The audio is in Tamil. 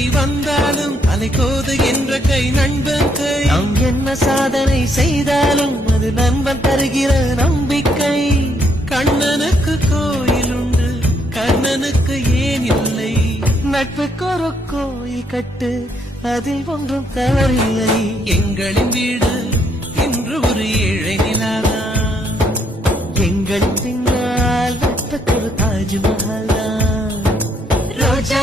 சோதனை வந்தாலும் அலை கோதுகின்ற கை நண்பன் கை. நாம் என்ன சாதனை செய்தாலும் அது நண்பன் தருகிற நம்பிக்கை. கண்ணனுக்கு கோயில் உண்டு, கர்ணனுக்கு ஏன் இல்லை? நட்புக்கு ஒரு கோயில் கட்டு, அதில் ஒன்றும் தவறில்லை. எங்களின் வீடு இன்று ஒரு ஏழை நிலாதான். எங்களின் பின்னால் நட்புக்கு ஒரு தாஜ்மஹால். ரோஜா